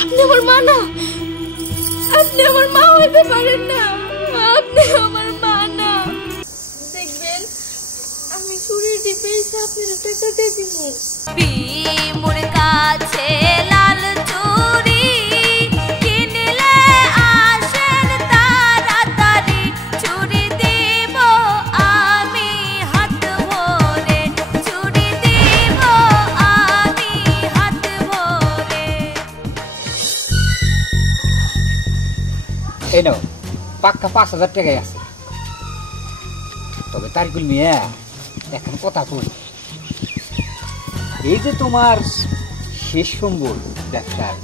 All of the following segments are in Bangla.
আপনি আমার মা না, আপনি আমার মা হইতে পারেন না, আপনি আমার মা না। দেখবেন আমি চুরি টিপে আপনার টাকা দিয়ে দিব। মোর কাছে লাল চুরি কিনলে আসেন তাড়াতাড়ি, চুরি দেব আমি হাত ভরে, চুরি দেব আমি হাত ভরে। এই নাও পাক্কা 5,000 টাকাই আছে। তবে তারিকুল মিয়া এখন কথা কই, এই যে তোমার শেষ সম্বল ব্যবসার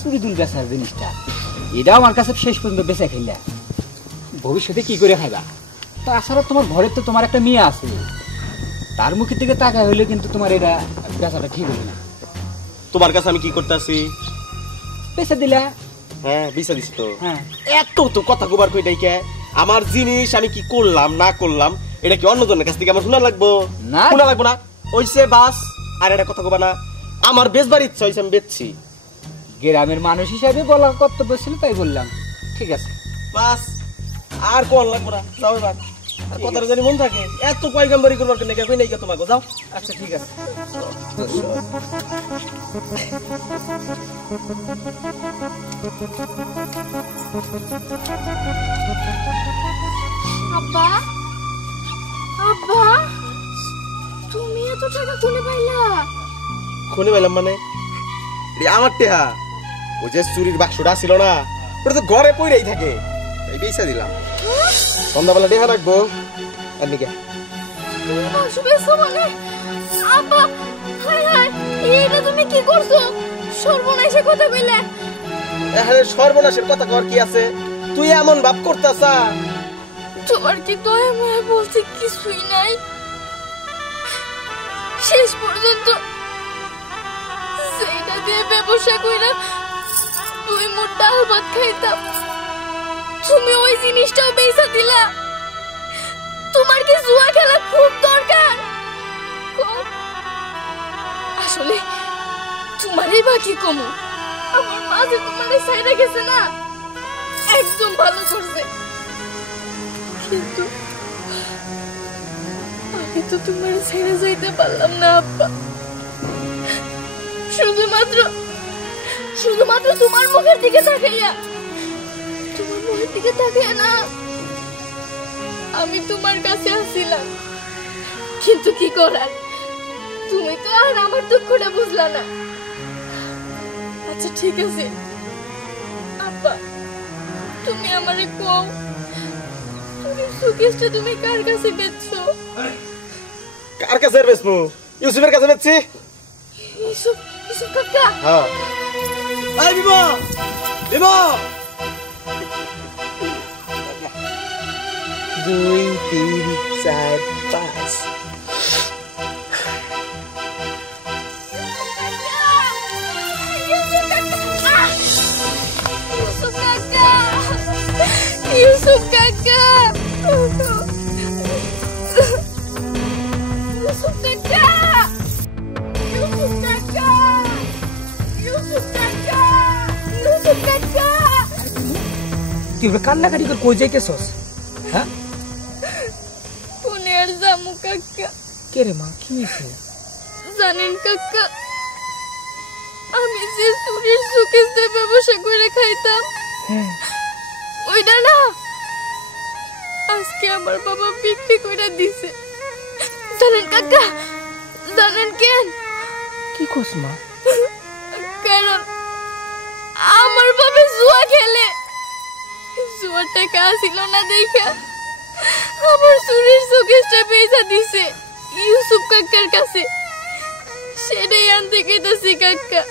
চুরি দুল বেচার জিনিসটা, এটাও আমার কাছে শেষ পর্যন্ত বেচা খেললা, ভবিষ্যতে কি করে খাইবা? তাছাড়া তোমার ঘরে তো তোমার একটা মেয়ে আছে, তার মুখের দিকে টাকা হইলে কিন্তু তোমার এটা বেচাটা ঠিক হবে না। তোমার কাছে আমি কি করতে আসি? বেচা দিলা? হ্যাঁ বেচা দিছি তো। হ্যাঁ এত তো কথা গোবার কই ডাইকে, আমার জিনিস আমি কি করলাম না করলাম এটা কি অন্যজনের কাছ থেকে আমার শোনা লাগবো? না শোনা লাগবো না, ওইসে বাস। আর এটা কথা কবা না, আমার বেচবার ইচ্ছা হইছে আমি বেচছি। গ্রামের মানুষ হিসাবে বলা কর্তব্য ছিল, তাই বললাম। ঠিক আছে বাস, আর কোন লাগবো না, যাও এবার। আর কথাটা জানি মন থাকে, এত কয়গাম্বারি করবার কেন কই নাই তোমাকে, যাও। আচ্ছা ঠিক আছে। আব্বা, আব্বা, তুমি এত টাকা কোনে পাইলা? কোনে পাইলাম মানে? আমার টেহা, ওই যে চুরির বাক্সটা ছিল না, ওটা তো ঘরে পইরাই থাকে, এই বেচা দিলাম। সন্ধ্যাবেলা টেহা রাখবো আর নিকে। তুমি বাক্স বেচছো মানে? আব্বা, হায় হায়, এটা তুমি কি করছো? সর্বনাশের কথা কইলে। এখানে সর্বনাশের কথা কর কি আছে? তুই এমন ভাব করতাছা, তোমার কি দয়া মায়া বলতে কিছুই নাই? শেষ পর্যন্ত সেইটা দিয়ে ব্যবসা কইরা 2 মুঠ ডাল ভাত খাইতাম, তুমি ওই জিনিসটাও বেচা দিলা। তোমার কি জুয়া খেলা খুব দরকার? আসলে তোমারই বাকি কমু, আমার মা যে তোমারে ছাইড়া গেছে না, একদম ভালো করছে। কিন্তু আমি তো তোমার ছেড়ে যাইতে পারলাম না আব্বা, শুধুমাত্র তোমার মুখের দিকে তাকাইয়া, তোমার মুখের দিকে তাকাইয়া না আমি তোমার কাছে আসছিলাম। কিন্তু কি করার, তুমি তো আর আমার দুঃখটা বুঝলা না। আচ্ছা ঠিক আছে আব্বা, তুমি আমারে কও, সুকেশটা তুমি কার কাছে বেচছো? কার কাছে বেচবো? ইউসুফের কাছে বেচছি। ইউসুফ কাকা? হ্যাঁ। আই বিমা, বিমা 2 3 4 5। ইউসুফ কাকা, তুই কান্নাকাটি করে কই যাইতেছস? হ্যাঁ কোনে আর যামু কাকা। কে রে মা, কি হয়েছে? জানেন কাকা, আমি যে চুরির সুকেশে ব্যবসা করে খাইতাম, ওইটা না আজকে আমার বাবা বিক্রি করে দিছে। জানেন কাকা, জানেন কেন? কি কস মা? কারণ আমার বাবা জুয়া খেলে, জুয়ার টাকা আসিল না দেখা আমার চুরির সুকেশটা বেচা দিছে ইউসুফ কাকার কাছে। সেটাই আনতে গেছি কাকা।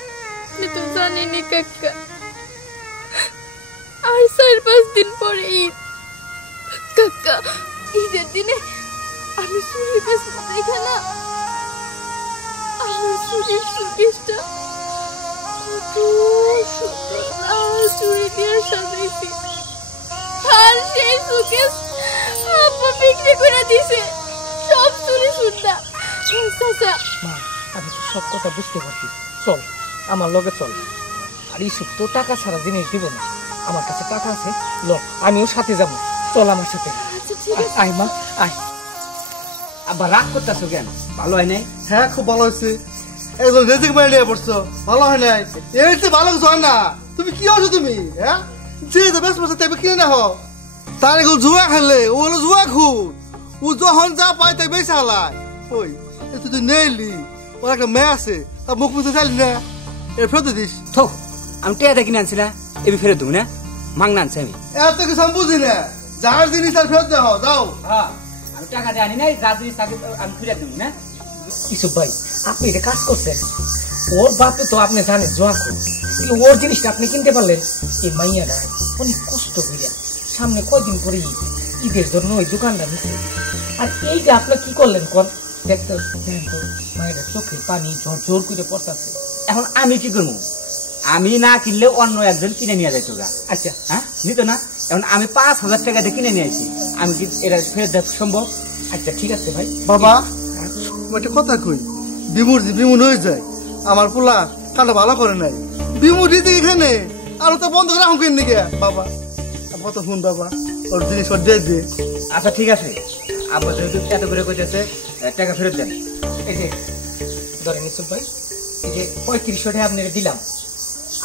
আপনি তো জানেনই কাকা, আর 4-5 দিন পরে ঈদ। কাকা, ঈদের দিনে আমি চুরি বেচতে দেখে না আমার চুরির সুকেশটা কত সুন্দর লাল চুরি দিয়ে সাজাইছি, আর সেই সুকেশ আব্বা বিক্রি করে দিছে। সব চুরি সুন্দর। চাচা, মা আমি তো সব কথা বুঝতে পারছি, চল আমার লগে চল। আর ইসব তো টাকা ছাড়া জিনিস দিব না। আমার কাছে টাকা আছে, ল আমিও সাথে যাবো, চল আমার সাথে। আচ্ছা ঠিক আছে। আয় মা আয়। আবার রাগ করতেছো কেন? ভালো হয় নাই? হ্যাঁ খুব ভালো হয়েছে। একজন রেজিক মাইন্ড নিয়ে পড়ছো, ভালো হয় নাই। এর চেয়ে ভালো কিছু হয় না। তুমি কি হচ্ছো তুমি? হ্যাঁ যে ব্যস্ত বসে তাই কিনে না হো। তার এগুলো জুয়া খেলে, ও হলো জুয়া খুন। ও যখন যা পায় তাই বেশি হালায়। ওই তুই নেইলি, ওর একটা মেয়ে আছে, তার মুখ মুখে চাইলি না, এর ফেরত দিস। থো, আমি টেয়াটা কিনে আনছি না, এবি ফেরত দেবো না, মাংনা আনছি আমি। এত কিছু আমি বুঝি না, যার জিনিস তার ফেরত দেওয়া, যাও। হ্যাঁ, আমি টাকা দিয়ে আনি নাই, যা জিনিস তাকে আমি ফিরে দেবো না। ইসব ভাই আপনি এটা কাজ করছেন, ওর বাপে তো আপনি জানেন জোয়া খুব, ওর জিনিসটা আপনি কিনতে পারলেন। এই মাইয়াটা অনেক কষ্ট করিয়া সামনে কয়দিন পরে ঈদের জন্য ওই দোকানটা নিচ্ছে। আর এই যে আপনি কি করলেন কর, দেখতে দেখেন তো মায়ের চোখে পানি ঝর ঝর করে পড়তেছে। এখন আমি কি করবো? আমি না কিনলে অন্য একজন কিনে নিয়ে যাইতো গা। আচ্ছা হ্যাঁ, নিত না। এখন আমি 5,000 টাকা দিয়ে কিনে নিয়ে আসি, আমি কি এটা ফেরত দেওয়া সম্ভব? আচ্ছা ঠিক আছে ভাই। বাবা একটা কথা কই, বিমুর যে বিমুন হয়ে যায়, আমার পোলা কান্না ভালো করে নাই। বিমুর দিতে এখানে আর তো বন্ধ করে রাখুন কিনে গে বাবা। কত ফোন বাবা, ওর জিনিস ওর দিয়ে দে। আচ্ছা ঠিক আছে, আব্বা যেহেতু এত করে কইতেছে, টাকা ফেরত দেন। এই যে ধরেন ইসব ভাই, এই যে 3500 টাকা আপনাকে দিলাম,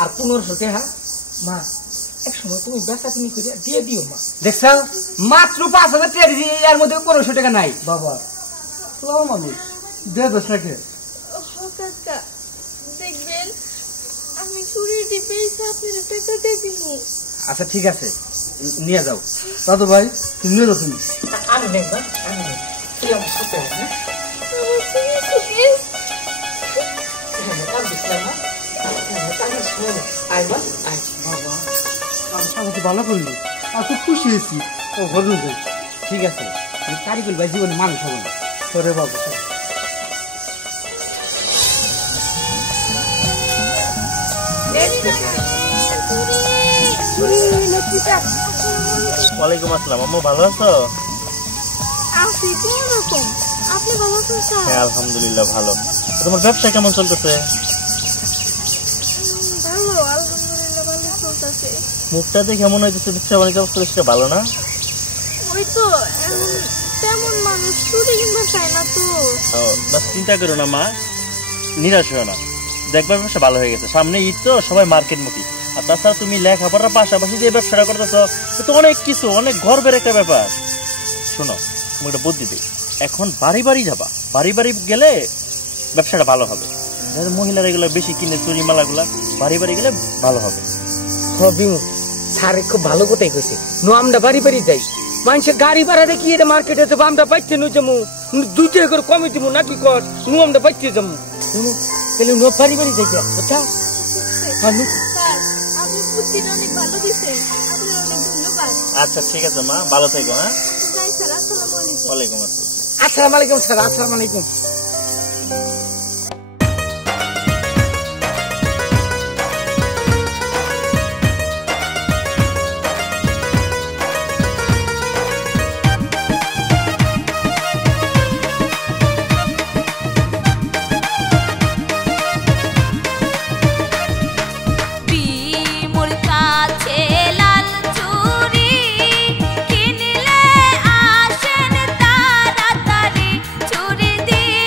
আর 1500 টাকা মা এক সময় তুমি বেচা কিনি করে দিয়ে দিও মা। দেখছো, মাত্র 5,000 টাকা দিয়েছি, এর মধ্যে 1500 টাকা নাই। বাবা তোর মানুষ দিয়ে দোষ রাখে। কাকা দেখবেন আমি চুরি পেয়েছি, আপনার টাকা দিয়ে দিব। আচ্ছা ঠিক আছে, নিয়ে যাও। দাদু ভাই তুমি নিয়ে যাও তুমি। আমি নেই মা, আমি নেই, তুই আমার সাথে আয়, হ্যাঁ? আমার চুরি সুকেস। হ্যাঁ, কাল দিছিলাম মা, হ্যাঁ, কাল দিছিলাম। আয় মা, আয়। বাবা আমি সবাইকে ভালো করলি, আর খুব খুশি হয়েছি। ও ঘরে যাই। ঠিক আছে, কারিগল ভাই জীবনে মানুষ হবে না। সরে বাবা। ওয়ালাইকুম আসসালাম। আম্মু ভালো আছো? আছি কোন রকম, আপনি ভালো আছেন স্যার? হ্যাঁ আলহামদুলিল্লাহ ভালো। তোমার ব্যবসা কেমন চলতেছে? ভালো, আলহামদুলিল্লাহ ভালো চলতেছে। মুখটা দেখে মনে হইতেছে ব্যবসা বাণিজ্য অবস্থা সেটা ভালো না। ওই তো এখন তেমন মানুষ চুরি কিনতে চায় না তো। না চিন্তা করো না মা, নিরাশ হও না, দেখবা ব্যবসা ভালো হয়ে গেছে। সামনে ঈদ তো, সবাই মার্কেট মুখী। আর তাছাড়া তুমি লেখাপড়ার পাশাপাশি যে ব্যবসাটা করতেছো, তো অনেক কিছু, অনেক গর্বের একটা ব্যাপার। শোনো, তুমি একটা বুদ্ধি দিই, এখন বাড়ি বাড়ি যাবা, বাড়ি বাড়ি গেলে ব্যবসাটা ভালো হবে। যাদের মহিলারা এগুলো বেশি কিনে চুরি মালাগুলা, বাড়ি বাড়ি গেলে ভালো হবে। বিমু স্যার খুব ভালো কথাই কইছে, নো আমরা বাড়ি বাড়ি যাই, মানুষের গাড়ি ভাড়া দেখি এটা মার্কেটে যাবো, আমরা পাইতে নো যাবো 2 টাকা করে কমে দিব নাকি কর, নো আমরা পাইতে যাবো, তাহলে নো বাড়ি বাড়ি যাই বুঝছা। স্যার আপনি বুদ্ধিটা অনেক ভালো দিচ্ছেন, আপনার অনেক ধন্যবাদ। আচ্ছা ঠিক আছে মা, ভালো থেকো। হ্যাঁ, যাই স্যার, আসসালামু আলাইকুম। ওয়ালাইকুম আসসালাম। আসসালামু আলাইকুম স্যার। আসসালামু আলাইকুম। বিমুর কাছে লাল চুড়ি কিনলে আসেন তাড়াতাড়ি, চুড়ি দিয়ে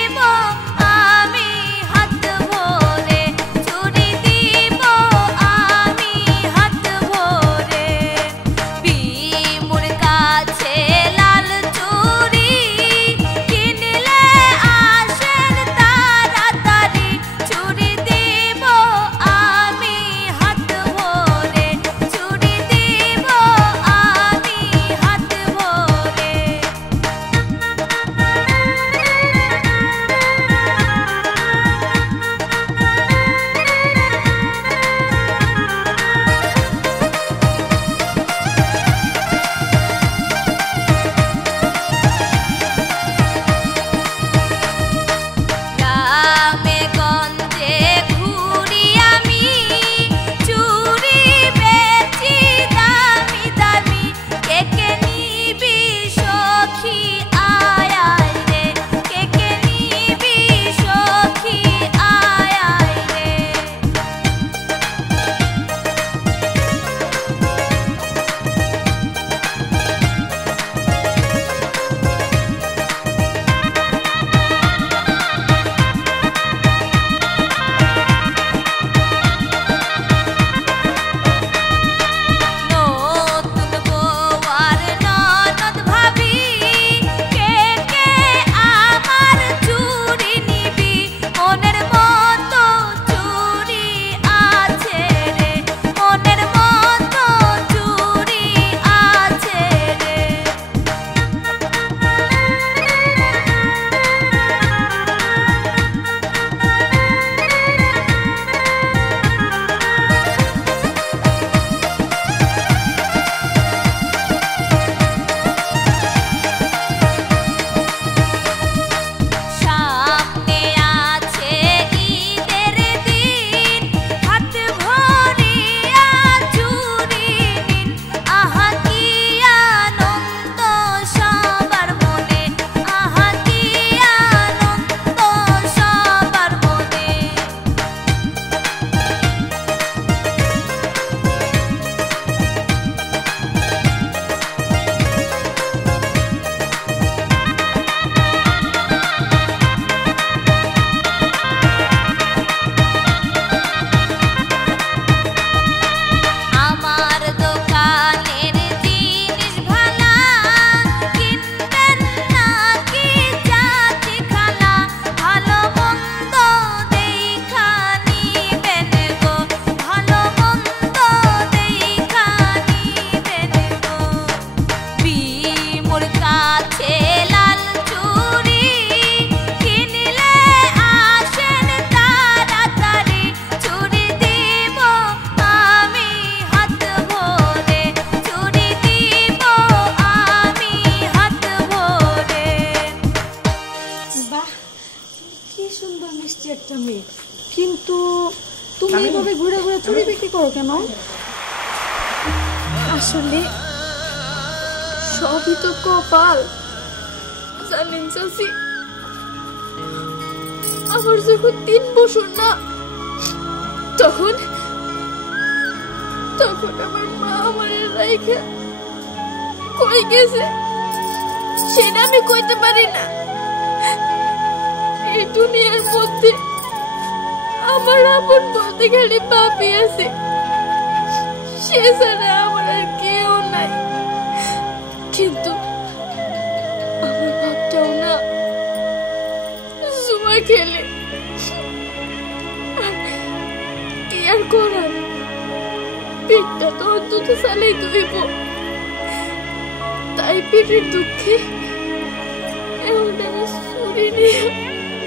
চুরি বিক্রি করো কেন? আসলে সবই তো কপাল জানেন চাচি। আমার যখন 3 বছর না তখন আমার মা আমার রাইখা কই গেছে সেটা আমি কইতে পারি না। এই দুনিয়ার মধ্যে আমার আপন বলতে খালি বাপই আছে, সে ছাড়া আমার আর কেউ নাই। কিন্তু আমার বাপটাও না জুয়া খেলে, কি আর করার, পেটটা তো অন্তত চালাই ধুইব। তাই পেটের দুঃখে এখন আমি চুরি নিয়ে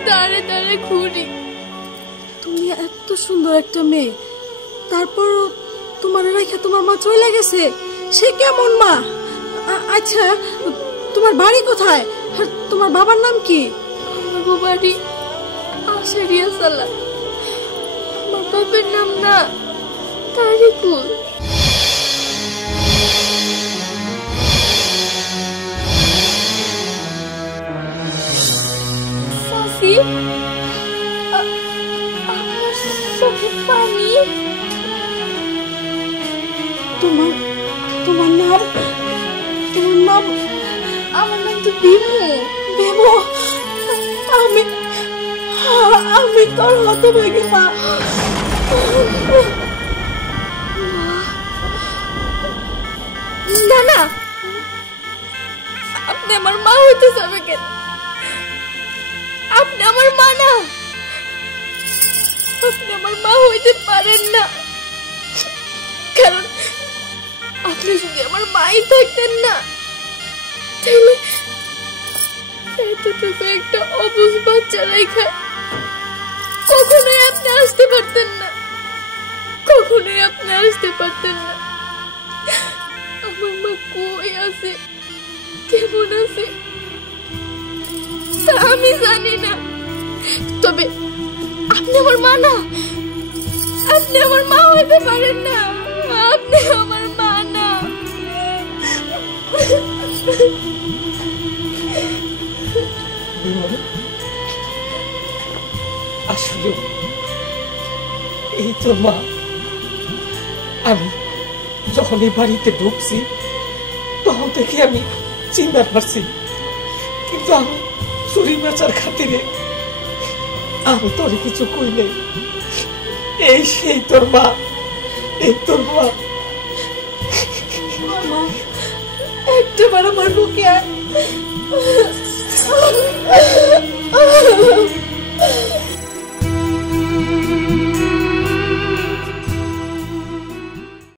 দাঁড়ে দাঁড়ে ঘুরি। তুমি এত সুন্দর একটা মেয়ে, তারপর তোমার রেখে তোমার মা চলে গেছে। সে কেমন মা? আচ্ছা তোমার বাড়ি কোথায় আর তোমার বাবার নাম কি? আমার বাড়ি আশারিয়া সালা। আমার বাবার নাম না তারিকুল। সাসি আমার চোখে পানি। তোমার নাম আমার নাম তো বিমু। বেবো, আমি তোর হতভাগী মা। না না, আপনি আমার মা হইতে যাবে কেন? আপনি আমার মা না, আপনি আমার মা হইতে পারেন না। কারণ আপনি যদি আমার মাই থাকতেন না তাহলে এতটুকু একটা অবুঝ বাচ্চা রেখা কখনোই আপনি আসতে পারতেন না, কখনোই আপনি আসতে পারতেন না। আমার মা কই আছে, কেমন আছে তা আমি জানি না, তবে আপনি আমার মা না, আপনি আমার মা হইতে পারেন না, আপনি আমার মা না। আসলে এই তো মা, আমি যখন এই বাড়িতে ঢুকছি তখন থেকে আমি চিন্তা পারছি, কিন্তু আমি চুরি বেচার খাতিরে আমি তোর কিছু কই নেই। এই সেই তোর মা, এই তোর মা। একটা বার আমার বুকে আয়।